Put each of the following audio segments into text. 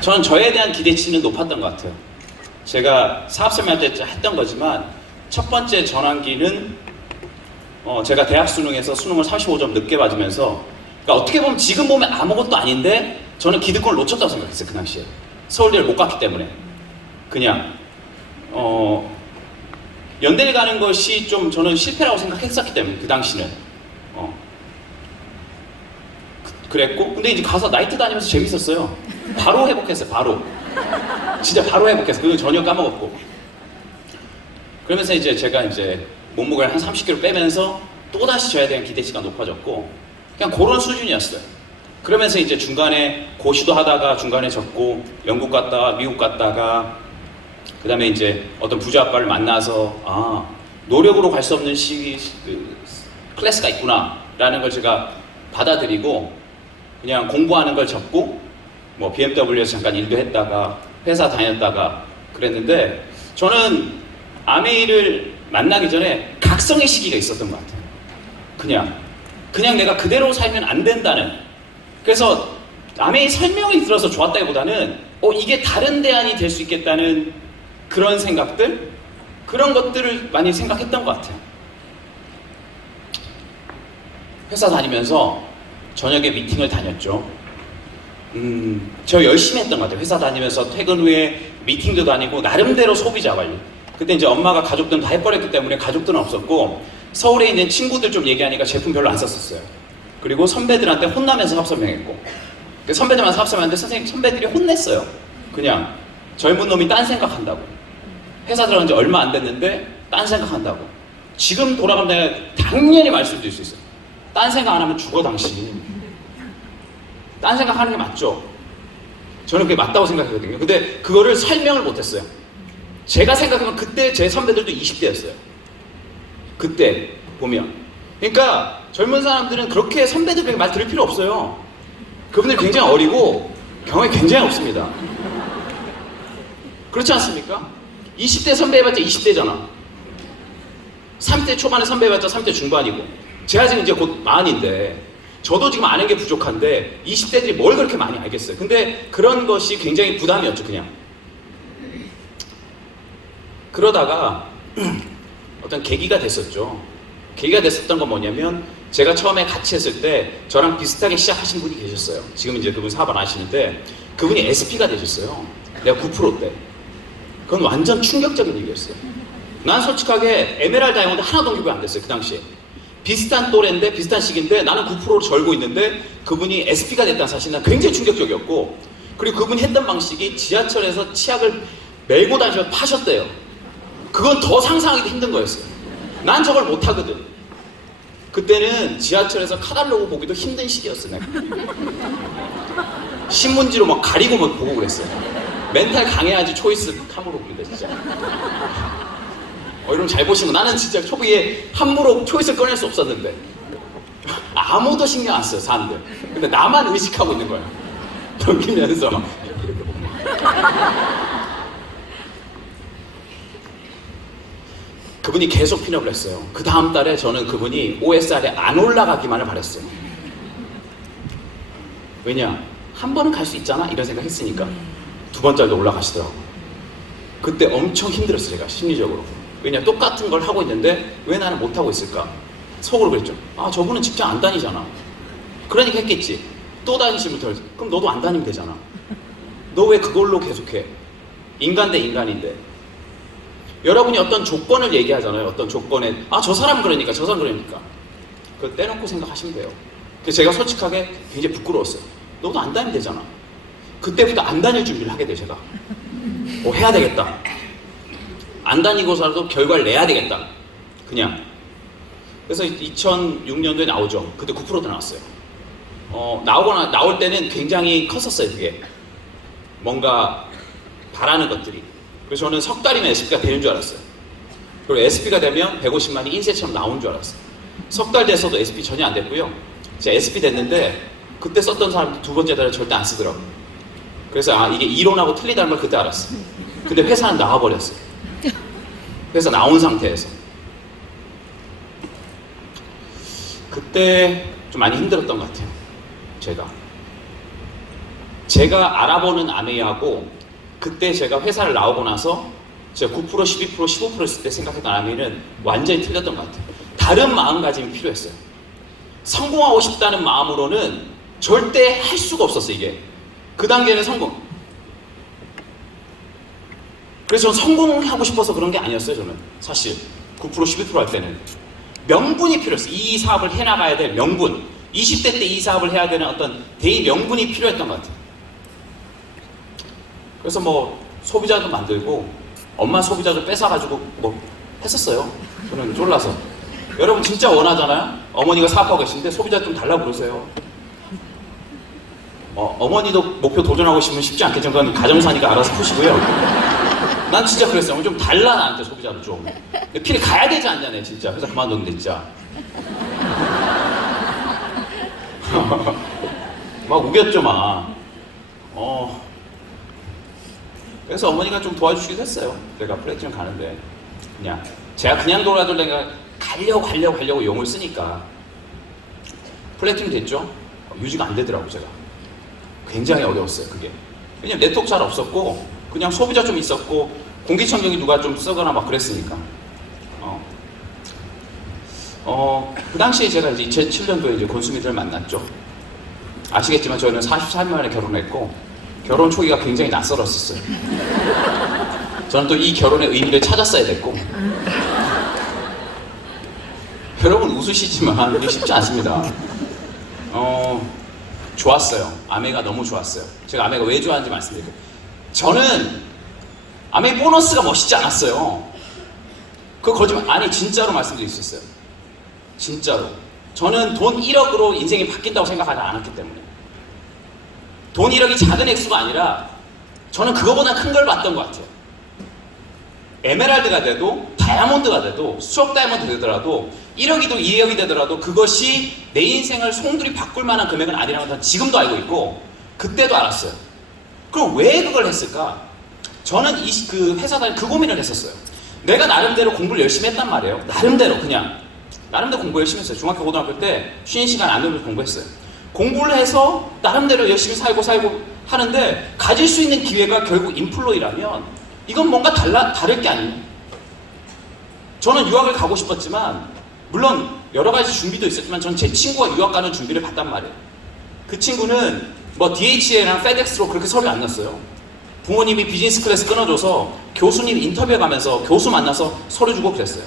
저는 저에 대한 기대치는 높았던 것 같아요. 제가 사업설명할 때 했던 거지만 첫 번째 전환기는 제가 대학 수능에서 수능을 35점 늦게 맞으면서, 그러니까 어떻게 보면 지금 보면 아무것도 아닌데 저는 기득권을 놓쳤다고 생각했어요. 그 당시에 서울대를 못 갔기 때문에 그냥 연대를 가는 것이 좀 저는 실패라고 생각했었기 때문에 그 당시는 그랬고, 근데 이제 가서 나이트 다니면서 재밌었어요. 바로 회복했어요. 바로 진짜 바로 회복했어요. 그거 전혀 까먹었고. 그러면서 이제 제가 이제 몸무게를 한 30kg 빼면서 또다시 저에 대한 기대치가 높아졌고, 그냥 그런 수준이었어요. 그러면서 이제 중간에 고시도 하다가 중간에 접고, 영국 갔다가 미국 갔다가, 그 다음에 이제 어떤 부자 아빠를 만나서 노력으로 갈 수 없는 클래스가 있구나 라는 걸 제가 받아들이고, 그냥 공부하는 걸 접고, 뭐 BMW에서 잠깐 일도 했다가 회사 다녔다가 그랬는데, 저는 아메이를 만나기 전에 각성의 시기가 있었던 것 같아요. 그냥 내가 그대로 살면 안 된다는. 그래서 아메이 설명이 들어서 좋았다기보다는 이게 다른 대안이 될 수 있겠다는 그런 생각들, 그런 것들을 많이 생각했던 것 같아요. 회사 다니면서 저녁에 미팅을 다녔죠. 저 열심히 했던 것 같아요. 회사 다니면서 퇴근 후에 미팅도 다니고, 나름대로 소비자 관리. 그때 이제 엄마가 가족들은 다 해버렸기 때문에 가족들은 없었고, 서울에 있는 친구들 좀 얘기하니까 제품 별로 안 썼었어요. 그리고 선배들한테 혼나면서 사업 설명했고, 선배들만 사업 설명하는데 선배들이 혼냈어요. 그냥 젊은 놈이 딴 생각한다고. 회사 들어간 지 얼마 안 됐는데 딴 생각한다고. 지금 돌아가면 내가 당연히 말씀드릴 수 있어요. 딴 생각 안 하면 죽어 당신. 딴 생각하는 게 맞죠? 저는 그게 맞다고 생각하거든요. 근데 그거를 설명을 못했어요. 제가 생각하면 그때 제 선배들도 20대였어요. 그때 보면. 그러니까 젊은 사람들은 그렇게 선배들에게 말 들을 필요 없어요. 그분들 굉장히 어리고 경험이 굉장히 없습니다. 그렇지 않습니까? 20대 선배 해봤자 20대잖아. 30대 초반에 선배 해봤자 30대 중반이고, 제가 지금 이제 곧 40인데 저도 지금 아는 게 부족한데 20대들이 뭘 그렇게 많이 알겠어요. 근데 그런 것이 굉장히 부담이었죠. 그냥 그러다가 어떤 계기가 됐었죠. 계기가 됐었던 건 뭐냐면, 제가 처음에 같이 했을 때 저랑 비슷하게 시작하신 분이 계셨어요. 지금 이제 그분 사업 안 하시는데 그분이 SP가 되셨어요. 내가 9%대. 그건 완전 충격적인 얘기였어요. 난 솔직하게 에메랄드 다이아몬드 하나도 동기부여 안 됐어요. 그 당시에 비슷한 또래인데 비슷한 시기인데 나는 9%를 절고 있는데 그분이 SP가 됐다는 사실이 난 굉장히 충격적이었고, 그리고 그분이 했던 방식이 지하철에서 치약을 메고 다니셔서 파셨대요. 그건 더 상상하기도 힘든 거였어요. 난 저걸 못하거든. 그때는 지하철에서 카탈로그 보기도 힘든 시기였어요. 내가. 신문지로 막 가리고 막 보고 그랬어요. 멘탈 강해야지 초이스 탐으로 보는데 진짜. 여러분 잘 보시면 나는 진짜 초기에 함부로 초이스를 꺼낼 수 없었는데 아무도 신경 안 써요, 사람들. 근데 나만 의식하고 있는 거야. 넘기면서 막 이렇게 보고 막. 그분이 계속 핀업을 했어요. 그 다음 달에 저는 그분이 OSR에 안 올라가기만을 바랬어요. 왜냐? 한 번은 갈 수 있잖아? 이런 생각 했으니까. 두 번째도 올라가시더라고. 그때 엄청 힘들었어요, 제가 심리적으로. 왜냐? 똑같은 걸 하고 있는데 왜 나는 못하고 있을까? 속으로 그랬죠. 저분은 직장 안 다니잖아. 그러니까 했겠지. 또 다니시면 더, 그럼 너도 안 다니면 되잖아. 너 왜 그걸로 계속해? 인간 대 인간인데. 여러분이 어떤 조건을 얘기하잖아요. 어떤 조건에 저 사람 그러니까 저 사람 그러니까 그거 떼놓고 생각하시면 돼요. 그래서 제가 솔직하게 굉장히 부끄러웠어요. 너도 안 다니면 되잖아. 그때부터 안 다닐 준비를 하게 돼요. 제가 해야 되겠다. 안 다니고서라도 결과를 내야 되겠다. 그냥. 그래서 2006년도에 나오죠. 그때 9% 나왔어요. 나올 때는 굉장히 컸었어요. 그게 뭔가 바라는 것들이. 그래서 저는 석 달이면 SP가 되는 줄 알았어요. 그리고 SP가 되면 150만이 인쇄처럼 나온 줄 알았어요. 석 달 돼서도 SP 전혀 안 됐고요. 제가 SP 됐는데 그때 썼던 사람 두 번째 달에 절대 안 쓰더라고요. 그래서 이게 이론하고 틀리다는 걸 그때 알았어요. 근데 회사는 나와버렸어요. 회사 나온 상태에서. 그때 좀 많이 힘들었던 것 같아요. 제가. 제가 알아보는 아메이하고 그때 제가 회사를 나오고 나서 제가 9%, 12%, 15% 있을 때 생각했던 아메이는 완전히 틀렸던 것 같아요. 다른 마음가짐이 필요했어요. 성공하고 싶다는 마음으로는 절대 할 수가 없었어요, 이게. 그 단계는 성공. 그래서 저는 성공하고 싶어서 그런 게 아니었어요, 저는. 사실. 9%, 12%할 때는. 명분이 필요했어요. 이 사업을 해나가야 될 명분. 20대 때 이 사업을 해야 되는 어떤 대의 명분이 필요했던 것 같아요. 그래서 뭐 소비자도 만들고 엄마 소비자도 뺏어가지고 뭐 했었어요. 저는 쫄라서. 여러분 진짜 원하잖아요? 어머니가 사업하고 계신데 소비자 좀 달라고 그러세요. 어머니도 목표 도전하고 싶으면 쉽지 않겠지만 그건 가정사니까 알아서 푸시고요. 난 진짜 그랬어요. 좀 달라 나한테 소비자도 좀. 필이 가야 되지 않냐네 진짜. 회사 그만뒀는데 진짜. 막 우겼죠 막. 그래서 어머니가 좀 도와주시기도 했어요. 내가 플래티넘 가는데 제가 그냥 돌아돌래가 가려고 용을 쓰니까 플래티넘 됐죠. 유지가 안 되더라고 제가. 굉장히 어려웠어요 그게. 왜냐면 네트워크 잘 없었고 그냥 소비자 좀 있었고 공기청정기 누가 좀 쓰거나 막 그랬으니까. 그 당시에 제가 이제 2007년도에 이제 권수미들을 만났죠. 아시겠지만 저는 44년 만에 결혼했고 결혼 초기가 굉장히 낯설었었어요. 저는 또 이 결혼의 의미를 찾았어야 됐고. 여러분 웃으시지만 이게 쉽지 않습니다. 좋았어요. 아메가 너무 좋았어요. 제가 아메가 왜 좋아하는지 말씀드릴게요. 저는 아메 보너스가 멋있지 않았어요. 그거 거짓말 아니 진짜로 말씀드릴 수 있어요. 진짜로. 저는 돈 1억으로 인생이 바뀐다고 생각하지 않았기 때문에. 돈 1억이 작은 액수가 아니라 저는 그거보다 큰 걸 봤던 것 같아요. 에메랄드가 돼도 다이아몬드가 돼도 수억 다이아몬드 되더라도 1억이도 2억이 되더라도 그것이 내 인생을 송두리 바꿀 만한 금액은 아니라는 건 지금도 알고 있고 그때도 알았어요. 그럼 왜 그걸 했을까? 저는 그 회사 다닐 그 고민을 했었어요. 내가 나름대로 공부를 열심히 했단 말이에요. 나름대로 공부 열심히 했어요. 중학교 고등학교 때 쉬는 시간 안 되면서 공부했어요. 공부를 해서 나름대로 열심히 살고 하는데 가질 수 있는 기회가 결국 인플로이라면 이건 뭔가 다를 게 아니에요. 저는 유학을 가고 싶었지만 물론 여러 가지 준비도 있었지만 전 제 친구가 유학 가는 준비를 봤단 말이에요. 그 친구는 뭐 DHL이랑 페덱스로 그렇게 서류 안 냈어요. 부모님이 비즈니스 클래스 끊어줘서 교수님 인터뷰해 가면서 교수 만나서 서류 주고 그랬어요.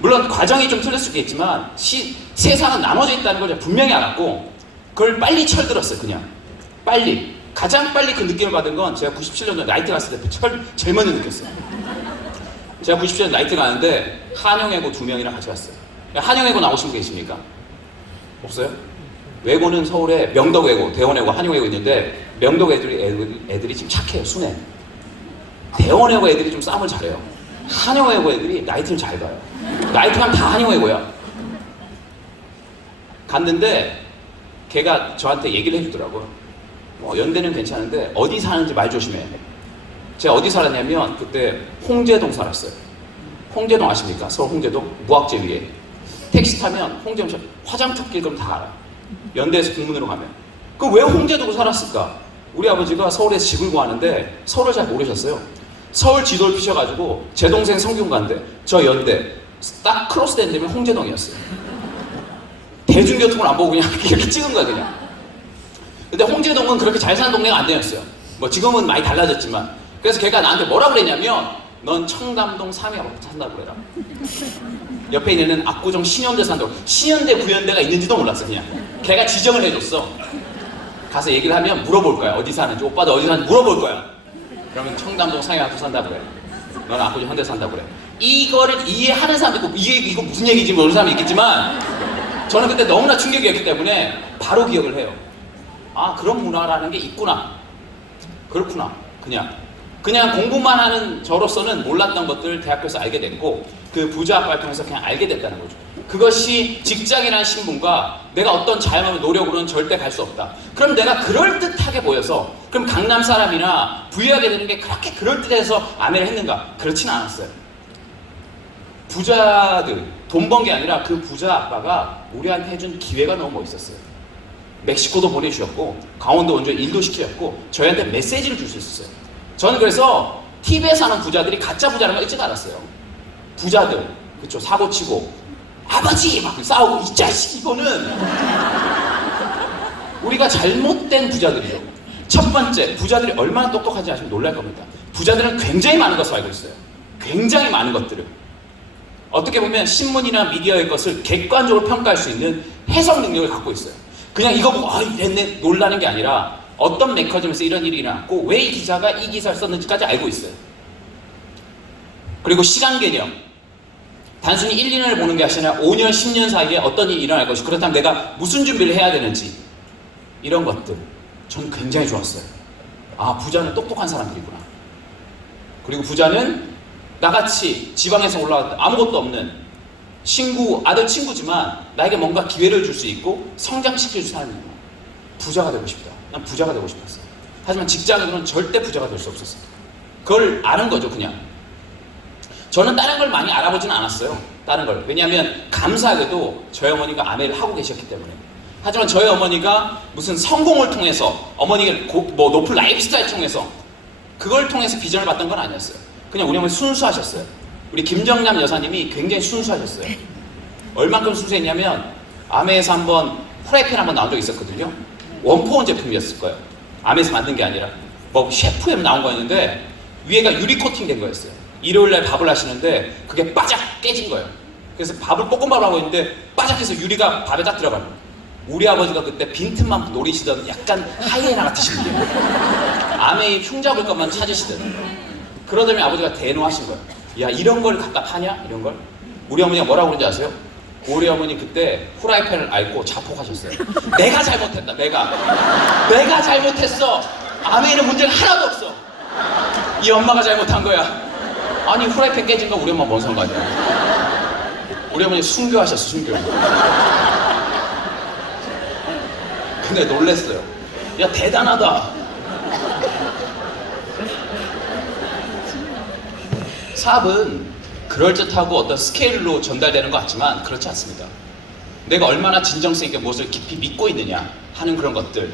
물론 과정이 좀 틀릴 수 있겠지만 세상은 나눠져 있다는 걸 분명히 알았고 그걸 빨리 철들었어요. 그냥 빨리. 가장 빨리 그 느낌을 받은 건 제가 97년도에 나이트 갔을 때 제일 먼저 느꼈어요. 제가 97년 나이트 가는데 한영외고 2명이랑 같이 갔어요. 한영외고 나오신 분 계십니까? 없어요? 외고는 서울에 명덕외고, 대원외고, 한영외고 있는데 명덕 애들이 지금 착해요. 순해. 대원외고 애들이 좀 싸움을 잘해요. 한영외고 애들이 나이트를 잘 가요. 나이트 가면 다 한영외고야. 갔는데 걔가 저한테 얘기를 해주더라고요. 연대는 괜찮은데 어디 사는지 말 조심해. 제가 어디 살았냐면 그때 홍제동 살았어요. 홍제동 아십니까? 서울 홍제동 무학재 위에 택시 타면 홍제동 화장터길 그럼 다 알아. 연대에서 국문으로 가면. 그럼 왜 홍제동으로 살았을까? 우리 아버지가 서울에서 집을 구하는데 서울을 잘 모르셨어요. 서울 지도를 피셔가지고 제 동생 성균관대 저 연대 딱 크로스된 데면 홍제동이었어요. 대중교통을 안 보고 그냥 이렇게 찍은 거야 그냥. 근데 홍제동은 그렇게 잘 사는 동네가 안 되었어요. 뭐 지금은 많이 달라졌지만. 그래서 걔가 나한테 뭐라고 그랬냐면 넌 청담동 3에 산다고 그래라. 옆에 있는 압구정 신현대 산다고. 신현대 구현대가 있는지도 몰랐어 그냥. 걔가 지정을 해줬어. 가서 얘기를 하면 물어볼 거야. 어디 사는지. 오빠도 어디 사는지 물어볼 거야. 그러면 청담동 3에 산다고 그래. 너는 압구정 현대 산다고 그래. 이거를 이해하는 사람도 있고 이거 무슨 얘기인지 모르는 사람이 있겠지만 저는 그때 너무나 충격이었기 때문에 바로 기억을 해요. 아 그런 문화라는 게 있구나. 그렇구나. 그냥 공부만 하는 저로서는 몰랐던 것들을 대학교에서 알게 됐고 그 부자 아빠를 통해서 그냥 알게 됐다는 거죠. 그것이 직장이라는 신분과 내가 어떤 자영업의 노력으로는 절대 갈 수 없다. 그럼 내가 그럴듯하게 보여서 그럼 강남 사람이나 부유하게 되는 게 그렇게 그럴듯해서 아내를 했는가? 그렇지는 않았어요. 부자들 돈 번 게 아니라 그 부자 아빠가 우리한테 해준 기회가 너무 멋있었어요. 멕시코도 보내주셨고 강원도 원조 일도 시키셨고 저희한테 메시지를 줄 수 있었어요. 저는 그래서 TV에 사는 부자들이 가짜 부자라는 걸 일찍 알았어요. 부자들, 그쵸, 사고 치고 아버지 막 싸우고 이 자식 이거는 우리가 잘못된 부자들이죠. 첫 번째, 부자들이 얼마나 똑똑한지 아시면 놀랄 겁니다. 부자들은 굉장히 많은 것을 알고 있어요. 굉장히 많은 것들을. 어떻게 보면 신문이나 미디어의 것을 객관적으로 평가할 수 있는 해석 능력을 갖고 있어요. 그냥 이거 보고 아 이랬네 놀라는 게 아니라 어떤 메커니즘에서 이런 일이 일어났고 왜 이 기자가 이 기사를 썼는지까지 알고 있어요. 그리고 시간 개념. 단순히 1, 2년을 보는 게 아니라 5년, 10년 사이에 어떤 일이 일어날 것이 그렇다면 내가 무슨 준비를 해야 되는지 이런 것들 전 굉장히 좋았어요. 아 부자는 똑똑한 사람들이구나. 그리고 부자는 나같이 지방에서 올라왔다 아무것도 없는 아들 친구지만 나에게 뭔가 기회를 줄 수 있고 성장시킬 수 있는 사람이구나. 부자가 되고 싶다. 난 부자가 되고 싶었어요. 하지만 직장에서는 절대 부자가 될 수 없었어요. 그걸 아는 거죠 그냥. 저는 다른 걸 많이 알아보지는 않았어요. 다른 걸. 왜냐하면 감사하게도 저희 어머니가 아내를 하고 계셨기 때문에. 하지만 저희 어머니가 무슨 성공을 통해서 어머니가 높은 라이프스타일 통해서 그걸 통해서 비전을 봤던 건 아니었어요. 그냥 우리 어머니 순수하셨어요. 우리 김정남 여사님이 굉장히 순수하셨어요. 얼만큼 순수했냐면 아메에서 한번 프라이팬 한번 나온 적이 있었거든요. 원포원 제품이었을 거예요. 아메에서 만든 게 아니라 뭐 셰프에 나온 거였는데 위에가 유리 코팅 된 거였어요. 일요일날 밥을 하시는데 그게 빠작 깨진 거예요. 그래서 볶음밥을 하고 있는데 빠작해서 유리가 밥에 딱 들어가는 거예요. 우리 아버지가 그때 빈틈만 노리시던 약간 하이에나 같으신 분이에요. 아메이 흉잡을 것만 찾으시던. 그러더니 아버지가 대노하신 거예요. 야 이런 걸 갖다 파냐? 이런 걸? 우리 어머니가 뭐라고 그런지 아세요? 우리 어머니 그때 후라이팬을 앓고 자폭하셨어요. 내가 잘못했다. 내가 잘못했어. 아메이는 문제가 하나도 없어. 이 엄마가 잘못한 거야. 아니 후라이팬 깨진 거 우리 엄마 뭔 상관이야. 우리 어머니 순교하셨어. 순교. 근데 놀랬어요. 야 대단하다. 사업은 그럴듯하고 어떤 스케일로 전달되는 것 같지만 그렇지 않습니다. 내가 얼마나 진정성 있게 무엇을 깊이 믿고 있느냐 하는 그런 것들.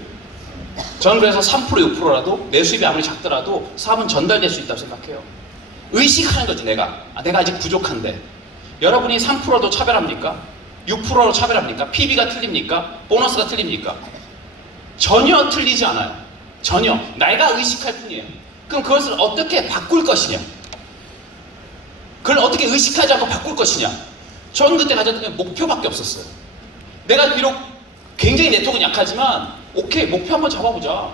저는 그래서 3% 6%라도 내 수입이 아무리 작더라도 사업은 전달될 수 있다고 생각해요. 의식하는 거지 내가 아직 부족한데. 여러분이 3%도 차별합니까? 6%로 차별합니까? PB가 틀립니까? 보너스가 틀립니까? 전혀 틀리지 않아요. 전혀. 내가 의식할 뿐이에요. 그럼 그것을 어떻게 바꿀 것이냐? 그걸 어떻게 의식하지 않고 바꿀 것이냐? 저는 그때 가졌던 게 목표밖에 없었어요. 내가 비록 굉장히 네트워크는 약하지만 오케이 목표 한번 잡아보자.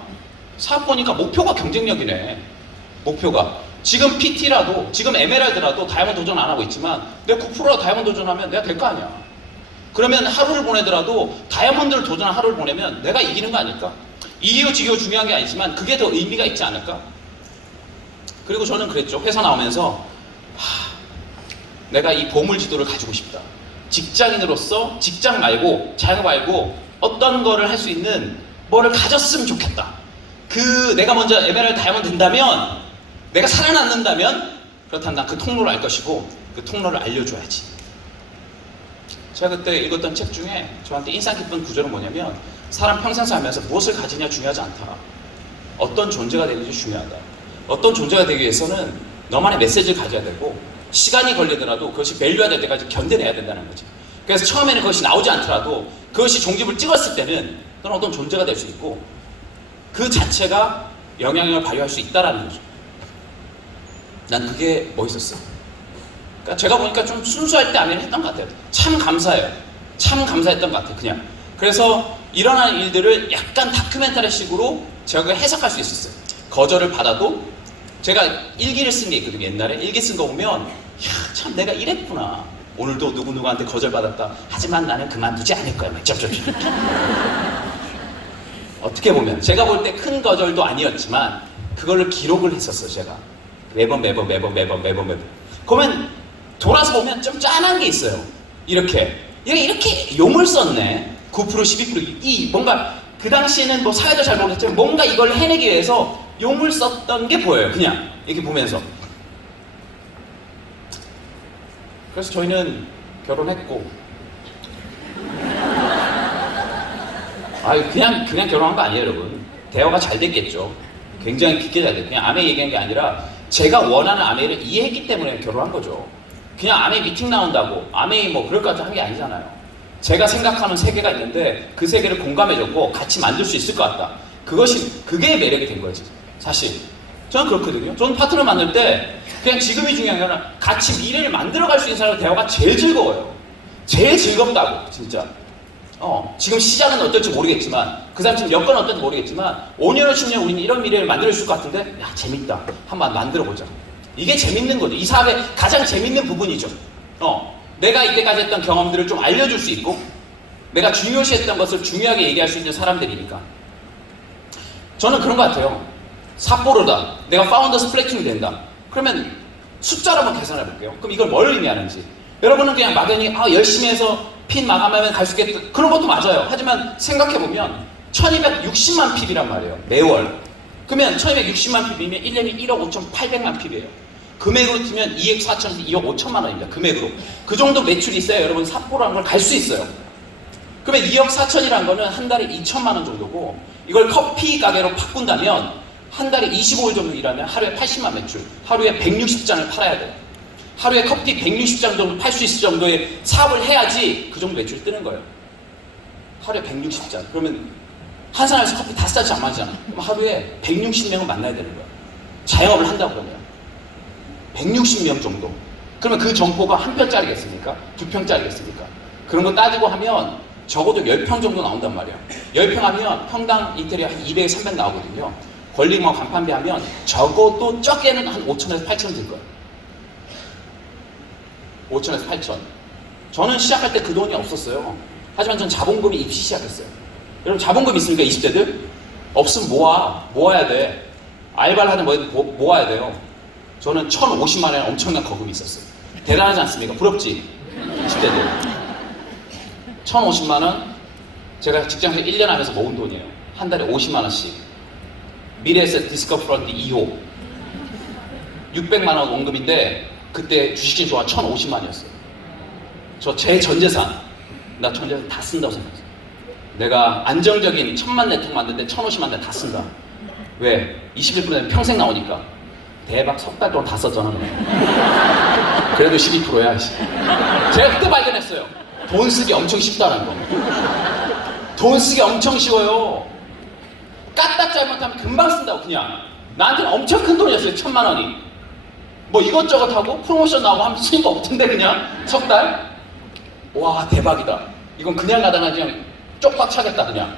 사업 보니까 목표가 경쟁력이네. 목표가 지금 PT라도 지금 에메랄드라도 다이아몬드 도전 안 하고 있지만 내가 9%라 다이아몬드 도전하면 내가 될 거 아니야. 그러면 하루를 보내더라도 다이아몬드를 도전한 하루를 보내면 내가 이기는 거 아닐까? 이기고 지기고 중요한 게 아니지만 그게 더 의미가 있지 않을까? 그리고 저는 그랬죠. 회사 나오면서 내가 이 보물 지도를 가지고 싶다. 직장인으로서 직장 말고 자영 말고 어떤 거를 할 수 있는 뭐를 가졌으면 좋겠다. 내가 먼저 에메랄드 다이아몬드 된다면 내가 살아남는다면 그렇다면 난 그 통로를 알 것이고 그 통로를 알려줘야지. 제가 그때 읽었던 책 중에 저한테 인상 깊은 구절은 뭐냐면 사람 평생 살면서 무엇을 가지냐 중요하지 않다. 어떤 존재가 되는지 중요하다. 어떤 존재가 되기 위해서는 너만의 메시지를 가져야 되고 시간이 걸리더라도 그것이 밸류화될 때까지 견뎌내야 된다는 거지. 그래서 처음에는 그것이 나오지 않더라도 그것이 종집을 찍었을 때는 너는 어떤 존재가 될 수 있고 그 자체가 영향력을 발휘할 수 있다는 거죠. 난 그게 멋있었어. 그러니까 제가 보니까 좀 순수할 때 아멘 했던 것 같아요. 참 감사해요. 참 감사했던 것 같아요. 그냥. 그래서 일어나는 일들을 약간 다큐멘터리 식으로 제가 해석할 수 있었어요. 거절을 받아도 제가 일기를 쓴 게 있거든요. 옛날에 일기 쓴 거 보면 참 내가 이랬구나. 오늘도 누구누구한테 거절받았다. 하지만 나는 그만두지 않을 거야. 어떻게 보면 제가 볼 때 큰 거절도 아니었지만 그걸로 기록을 했었어요. 제가 매번 그러면 돌아서 보면 좀 짠한 게 있어요. 이렇게 용을 썼네. 9% 12% 이 뭔가 그 당시에는 뭐 사회도 잘 모르겠지만 뭔가 이걸 해내기 위해서 용을 썼던 게 보여요. 그냥 이렇게 보면서. 그래서 저희는 결혼했고 그냥 결혼한 거 아니에요, 여러분. 대화가 잘 됐겠죠. 굉장히 깊게 잘 됐고, 그냥 아메 얘기한 게 아니라 제가 원하는 아메를 이해했기 때문에 결혼한 거죠. 그냥 아메 미팅 나온다고 아메 뭐 그럴까지 한 게 아니잖아요. 제가 생각하는 세계가 있는데 그 세계를 공감해줬고 같이 만들 수 있을 것 같다. 그게 매력이 된 거지. 사실 저는 그렇거든요. 저는 파트너 만날 때 그냥 지금이 중요한 게 아니라 같이 미래를 만들어갈 수 있는 사람과 대화가 제일 즐거워요. 제일 즐겁다고 진짜. 지금 시장은 어떨지 모르겠지만 그 사람 지금 여건은 어떨지 모르겠지만 5년, 10년 우리는 이런 미래를 만들 수 있을 것 같은데 야 재밌다. 한번 만들어보자. 이게 재밌는 거죠. 이 사업의 가장 재밌는 부분이죠. 내가 이때까지 했던 경험들을 좀 알려줄 수 있고 내가 중요시했던 것을 중요하게 얘기할 수 있는 사람들이니까 저는 그런 것 같아요. 삿포로다. 내가 파운더스 플래팅이 된다. 그러면 숫자로 한번 계산해 볼게요. 그럼 이걸 뭘 의미하는지. 여러분은 그냥 막연히 열심히 해서 핀 마감하면 갈 수 있겠다. 그런 것도 맞아요. 하지만 생각해보면 1260만 핍이란 말이에요. 매월. 그러면 1260만 핍이면 1년이 1억 5,800만 핍이에요. 금액으로 치면 2억 4천에서 2억 5천만 원입니다. 금액으로. 그 정도 매출이 있어야 여러분 삿포로라는 걸 갈 수 있어요. 그러면 2억 4천이라는 거는 한 달에 2천만 원 정도고 이걸 커피 가게로 바꾼다면 한 달에 25일 정도 일하면 하루에 80만 매출. 하루에 160잔을 팔아야 돼요. 하루에 커피 160잔 정도 팔 수 있을 정도의 사업을 해야지 그 정도 매출 뜨는 거예요. 하루에 160잔. 그러면 한 사람에서 커피 5잔씩 안 마시잖아. 그럼 하루에 160명은 만나야 되는 거야. 자영업을 한다고 그러면. 160명 정도. 그러면 그 점포가 한 편짜리겠습니까? 두 평짜리겠습니까? 그런 거 따지고 하면 적어도 10평 정도 나온단 말이야. 10평 하면 평당 인테리어 한 200, 300 나오거든요. 권리금하고 간판비 하면 적어도 적게는 한 5천에서 8천 들 거예요. 5천에서 8천. 저는 시작할 때 그 돈이 없었어요. 하지만 전 자본금이 입시 시작했어요. 여러분 자본금 있습니까? 20대들? 없으면 모아야 돼. 알바를 하든 모아야 돼요. 저는 1,050만 원에 엄청난 거금이 있었어요. 대단하지 않습니까? 부럽지? 20대들. 1,050만 원? 제가 직장에서 1년 하면서 모은 돈이에요. 한 달에 50만 원씩. 미래에셋 디스커 프런트 2호. 600만 원 원금인데 그때 주식이 좋아 1,050만이었어요. 저 제 전재산, 나 전재산 다 쓴다고 생각했어요. 내가 안정적인 1,000만 네트워크 만드는데 1,050만 대 다 쓴다. 왜? 21% 되면 평생 나오니까. 대박 석 달 동안 다 썼잖아. 그래도 12%야. 제가 그때 발견했어요. 돈 쓰기 엄청 쉽다는 거. 돈 쓰기 엄청 쉬워요. 까딱 잘못하면 금방 쓴다고 그냥. 나한테는 엄청 큰 돈이었어요. 1,000만 원이. 뭐 이것저것 하고 프로모션 나오고 하면 쓰는 거 없던데 그냥 석 달? 와 대박이다. 이건 그냥 가다가 그냥 쪽박 차겠다 그냥.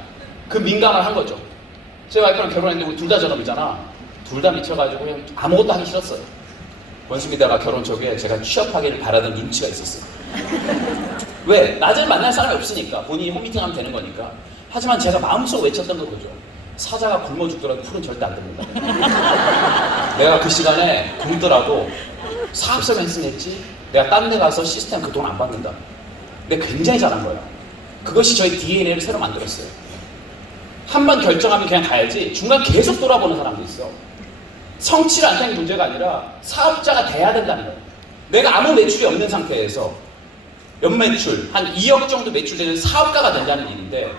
그 민감을 한 거죠. 제 와이프랑 결혼했는데 우리 둘 다 전업이잖아. 둘 다 미쳐가지고 그냥 아무것도 하기 싫었어요. 원수미다가 결혼 초기에 제가 취업하기를 바라던 눈치가 있었어요. 왜? 낮에 만날 사람이 없으니까. 본인이 홈미팅 하면 되는 거니까. 하지만 제가 마음속으로 외쳤던 거 그거죠. 사자가 굶어 죽더라도 풀은 절대 안 됩니다. 내가 그 시간에 굶더라도 사업설명 했지. 내가 딴 데 가서 시스템 그 돈 안 받는다. 근데 굉장히 잘한 거예요. 그것이 저희 DNA를 새로 만들었어요. 한 번 결정하면 그냥 가야지 중간 계속 돌아보는 사람도 있어. 성취를 안 하는 게 문제가 아니라 사업자가 돼야 된다는 거예요. 내가 아무 매출이 없는 상태에서 연매출 한 2억 정도 매출되는 사업가가 된다는 일인데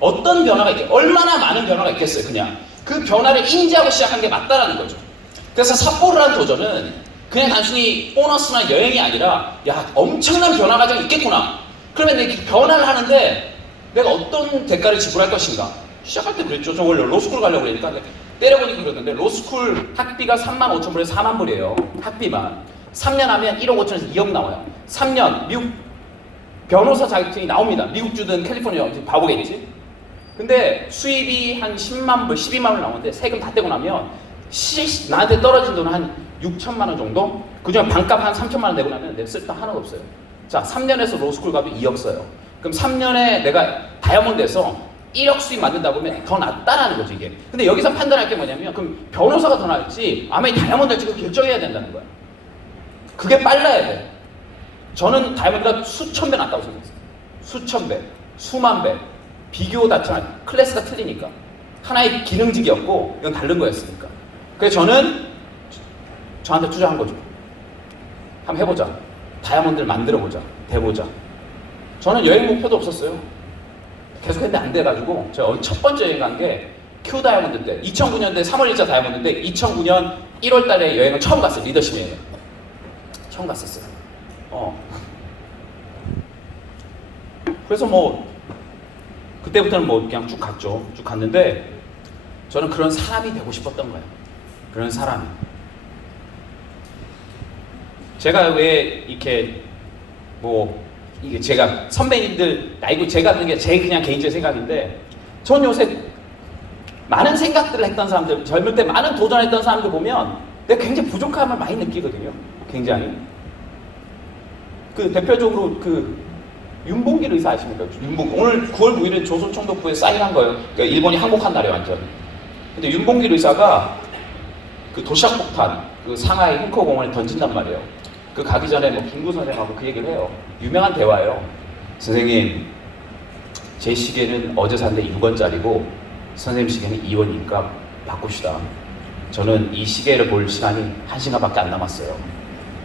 어떤 변화가 있겠어요? 얼마나 많은 변화가 있겠어요. 그냥 그 변화를 인지하고 시작한 게 맞다라는 거죠. 그래서 삿포로라는 도전은 그냥 단순히 보너스나 여행이 아니라 야 엄청난 변화 과정이 있겠구나. 그러면 내가 변화를 하는데 내가 어떤 대가를 지불할 것인가. 시작할 때 그랬죠. 저 원래 로스쿨 가려고 그러니까 때려보니까 그러던데 로스쿨 학비가 35,000불에서 40,000불이에요. 학비만. 3년 하면 1억 5천에서 2억 나와요. 3년 미국 변호사 자격증이 나옵니다. 미국 주든 캘리포니아 바보겠지. 근데 수입이 한 10만 불, 12만 불 나오는데 세금 다 떼고 나면 나한테 떨어진 돈은 한 6천만 원 정도? 그중에 반값 한 3천만 원 내고 나면 내가 쓸 돈 하나도 없어요. 자, 3년에서 로스쿨 가도 2억 써요. 그럼 3년에 내가 다이아몬드에서 1억 수입 만든다 보면 더 낫다라는 거지 이게. 근데 여기서 판단할 게 뭐냐면 그럼 변호사가 더 나을지 아마 이 다이아몬드 할지 결정해야 된다는 거야. 그게 빨라야 돼. 저는 다이아몬드가 수천 배 낫다고 생각했어요. 수천 배, 수만 배. 비교 자체가 클래스가 틀리니까. 하나의 기능직이었고 이건 다른 거였으니까. 그래서 저는 저한테 투자한 거죠. 한번 해보자. 다이아몬드를 만들어보자. 돼보자. 저는 여행 목표도 없었어요. 계속 했는데 안 돼가지고 제가 첫 번째 여행 간 게 Q 다이아몬드 때 2009년대 3월 1차 다이아몬드인데 2009년 1월 달에 여행을 처음 갔어요. 리더십 여행 처음 갔었어요. 그래서 뭐 그때부터는 뭐 그냥 쭉 갔죠. 쭉 갔는데 저는 그런 사람이 되고 싶었던 거예요. 그런 사람이. 제가 왜 이렇게 뭐 이게 제가 선배님들 나이고 제가 하는 게 제 그냥 개인적인 생각인데 전 요새 많은 생각들을 했던 사람들, 젊을 때 많은 도전했던 사람들 보면 내가 굉장히 부족함을 많이 느끼거든요. 굉장히. 그 대표적으로 그 윤봉길 의사 아십니까? 오늘 9월 9일은 조선총독부에 사인한 거예요. 그러니까 일본이 항복한 날에 완전. 근데 윤봉길 의사가 그 도시락 폭탄 그 상하이 흥커공원에 던진단 말이에요. 그 가기 전에 뭐 김구 선생하고 그 얘기를 해요. 유명한 대화예요. 선생님, 제 시계는 어제 샀는데 6원짜리고 선생님 시계는 2원이니까 바꿉시다. 저는 이 시계를 볼 시간이 1시간밖에 안 남았어요.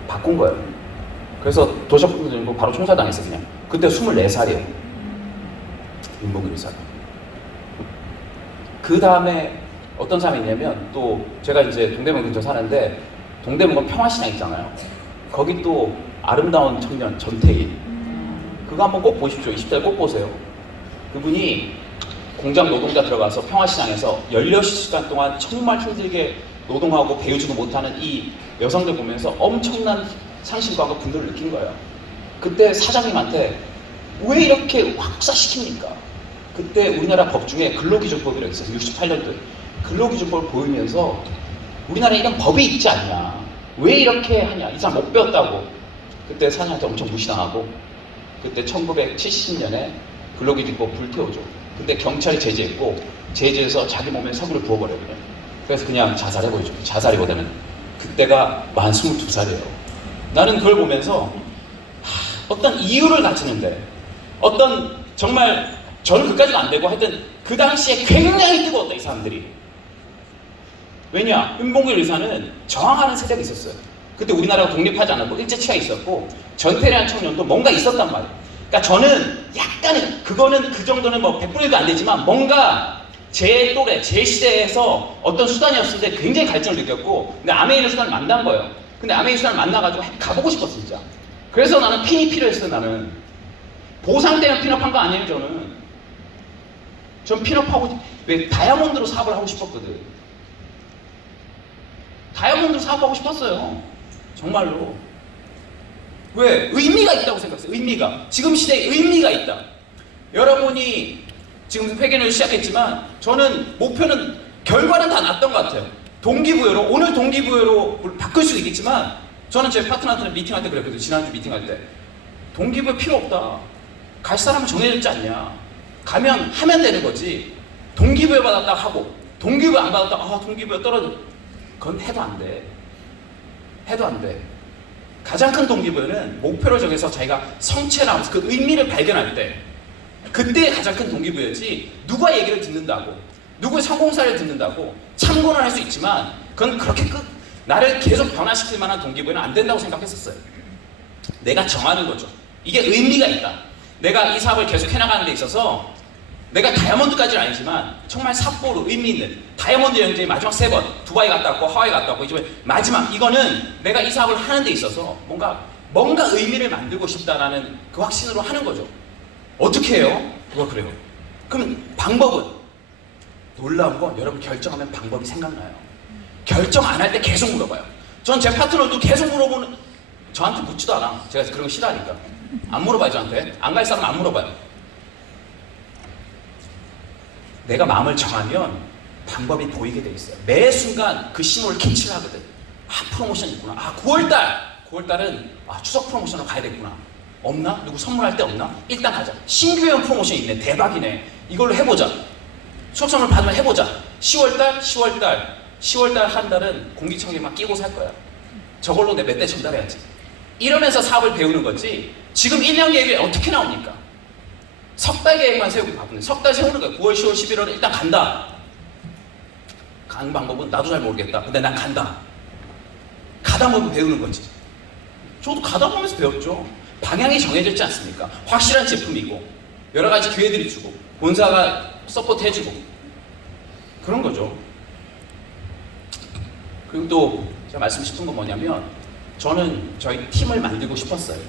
바꾼 거예요. 그래서 도시락폭탄 던지고 바로 총살당했어요. 그냥. 그때 24살이에요. 윤봉길 의사가. 그 다음에 어떤 사람이 있냐면 또 제가 이제 동대문 근처 사는데 동대문은 평화시장 있잖아요. 거기 또 아름다운 청년 전태일 그거 한번 꼭 보십시오. 20대 꼭 보세요. 그분이 공장 노동자 들어가서 평화시장에서 16시간 동안 정말 힘들게 노동하고 배우지도 못하는 이 여성들 보면서 엄청난 상심과가 분노를 느낀 거예요. 그때 사장님한테 왜 이렇게 확사시킵니까? 그때 우리나라 법 중에 근로기준법이라고 있어요. 68년도에 근로기준법을 보이면서 우리나라에 이런 법이 있지 않냐, 왜 이렇게 하냐, 이 사람 못 배웠다고. 그때 사장한테 엄청 무시당하고 그때 1970년에 근로기준법 불태우죠. 근데 경찰이 제지했고 제지해서 자기 몸에 석유를 부어버려요. 그래서 그냥 자살해버리죠. 자살이보다는. 그때가 만 22살이에요. 나는 그걸 보면서 어떤 이유를 갖추는데 어떤 정말 저는 그까지가 안 되고 하여튼 그 당시에 굉장히 뜨거웠다 이 사람들이. 왜냐? 윤봉길 의사는 저항하는 세력이 있었어요. 그때 우리나라가 독립하지 않았고 일제치하 있었고 전태일이라는 청년도 뭔가 있었단 말이에요. 그러니까 저는 약간은 그거는 그 정도는 뭐 100분의 1도 안 되지만 뭔가 제 또래, 제 시대에서 어떤 수단이었을 때 굉장히 갈증을 느꼈고 근데 아메이는 수단을 만난 거예요. 근데 아메이 수단을 만나가지고 가보고 싶었어 진짜. 그래서 나는 핀이 필요했어요. 나는 보상 때문에 핀업한 거 아니에요. 전 핀업하고 왜 다이아몬드로 사업을 하고 싶었거든. 다이아몬드로 사업하고 싶었어요. 정말로. 왜? 의미가 있다고 생각했어요. 의미가. 지금 시대에 의미가 있다. 여러분이 지금 회견을 시작했지만 저는 목표는 결과는 다 났던 것 같아요. 동기부여로 오늘 동기부여로 바꿀 수 있겠지만 저는 제 파트너한테 미팅할 때 그랬거든요. 지난주 미팅할 때 동기부여 필요 없다. 갈 사람은 정해졌지 않냐. 가면 하면 되는 거지. 동기부여 받았다 하고 동기부여 안 받았다 동기부여 떨어져. 그건 해도 안 돼. 해도 안 돼. 가장 큰 동기부여는 목표를 정해서 자기가 성취해나가면서 그 의미를 발견할 때 그때 가장 큰 동기부여지. 누가 얘기를 듣는다고 누구의 성공사를 듣는다고 참고는 할 수 있지만 그건 그렇게 나를 계속 변화시킬 만한 동기부여는 안 된다고 생각했었어요. 내가 정하는 거죠. 이게 의미가 있다. 내가 이 사업을 계속 해나가는 데 있어서 내가 다이아몬드까지는 아니지만 정말 삿포로 의미 있는 다이아몬드 여행지의 마지막 3번 두바이 갔다 왔고 하와이 갔다 왔고 이제 마지막 이거는 내가 이 사업을 하는 데 있어서 뭔가 의미를 만들고 싶다라는 그 확신으로 하는 거죠. 어떻게 해요? 그거 그래요. 그럼 방법은 놀라운 건 여러분 결정하면 방법이 생각나요. 결정 안 할 때 계속 물어봐요. 전 제 파트너도 계속 물어보는 저한테 묻지도 않아. 제가 그런 거 싫어하니까. 안 물어봐요 저한테. 안 갈 사람은 안 물어봐요. 내가 마음을 정하면 방법이 보이게 돼 있어요. 매 순간 그 신호를 캐치를 하거든. 프로모션 있구나. 9월달은 추석 프로모션으로 가야 되겠구나. 없나? 누구 선물할 데 없나? 일단 가자. 신규 회원 프로모션 있네. 대박이네. 이걸로 해보자. 추석 선물 받으면 해보자. 10월달 한 달은 공기청정기만 끼고 살 거야. 저걸로 내 몇 대 전달해야지. 이러면서 사업을 배우는 거지. 지금 1년 계획이 어떻게 나옵니까? 석 달 계획만 세우기 바쁜데 석 달 세우는 거야. 9월, 10월, 11월에 일단 간다. 가는 방법은 나도 잘 모르겠다. 근데 난 간다. 가다 보면 배우는 거지. 저도 가다 보면서 배웠죠. 방향이 정해졌지 않습니까? 확실한 제품이고 여러 가지 기회들이 주고 본사가 서포트 해주고 그런 거죠. 그리고 또 제가 말씀 싶은 건 뭐냐면 저는 저희 팀을 만들고 싶었어요.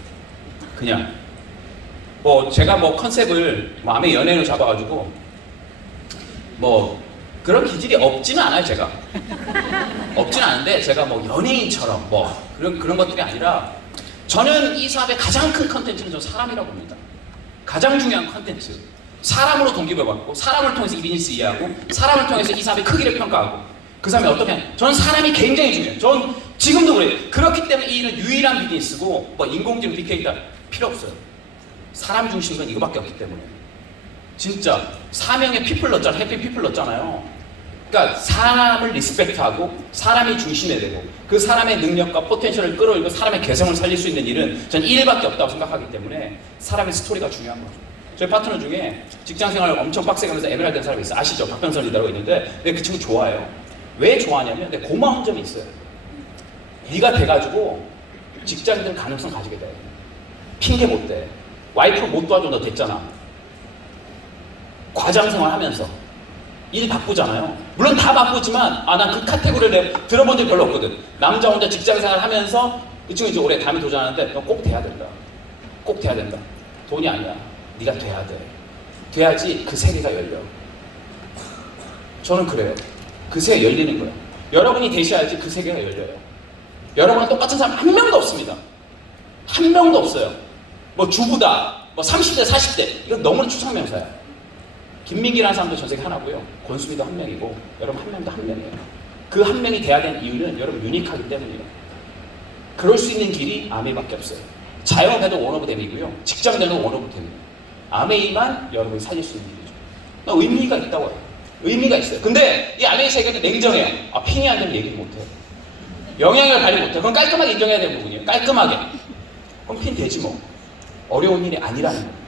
그냥 뭐 제가 뭐 컨셉을 뭐 암의 연예인으로 잡아가지고 뭐 그런 기질이 없지는 않아요. 제가 없지는 않은데 제가 뭐 연예인처럼 뭐 그런 것들이 아니라 저는 이 사업의 가장 큰 컨텐츠는 저 사람이라고 봅니다. 가장 중요한 컨텐츠. 사람으로 동기부여받고 사람을 통해서 이 비즈니스 이해하고 사람을 통해서 이 사업의 크기를 평가하고 그 사람이 어떻게 저는 사람이 굉장히 중요해요. 전 지금도 그래요. 그렇기 때문에 이 일은 유일한 비즈니스고 뭐 인공지능 빅데이터 필요 없어요. 사람 중심은 이거밖에 없기 때문에 진짜 사명에 피플 넣었잖아요. 해피 피플 넣었잖아요. 그러니까 사람을 리스펙트하고 사람이 중심에 되고 그 사람의 능력과 포텐셜을 끌어올리고 사람의 개성을 살릴 수 있는 일은 전 이 일밖에 없다고 생각하기 때문에 사람의 스토리가 중요한 거죠. 저희 파트너 중에 직장생활을 엄청 빡세게 하면서 에메랄드 된 사람이 있어요. 아시죠? 박병선 리더라고 있는데 근데 그 친구 좋아해요. 왜 좋아하냐면 근데 고마운 점이 있어요. 네가 돼가지고 직장인들 가능성 가지게 돼. 핑계 못 대. 와이프 못 도와줘. 너 됐잖아. 과장 생활하면서 일 바쁘잖아요. 물론 다 바쁘지만 난 그 카테고리를 들어본 적이 별로 없거든. 남자 혼자 직장 생활 하면서 이 친구 이제 올해 다음에 도전하는데 너 꼭 돼야 된다. 꼭 돼야 된다. 돈이 아니야. 네가 돼야 돼. 돼야지 그 세계가 열려. 저는 그래요. 그 세계 열리는 거예요. 여러분이 되셔야지 그 세계가 열려요. 여러분은 똑같은 사람 한 명도 없습니다. 한 명도 없어요. 뭐 주부다, 뭐 30대, 40대 이건 너무나 추상명사야. 김민기라는 사람도 전 세계 하나고요. 권수미도 한 명이고 여러분 한 명도 한 명이에요. 그 한 명이 돼야 되는 이유는 여러분 유니크하기 때문이에요. 그럴 수 있는 길이 아메이밖에 없어요. 자영업해도 원오브 댐이고요. 직장대도 원오브 댐이에요. 아메이만 여러분이 살릴 수 있는 길이죠. 의미가 있다고 해요. 의미가 있어요. 근데 이 아메이 세계는 냉정해요. 핑이 안 되면 얘기를 못해요. 영향을 발휘 못해요. 그건 깔끔하게 인정해야 되는 부분이에요. 깔끔하게. 그럼 핀 되지 뭐. 어려운 일이 아니라는 거예요.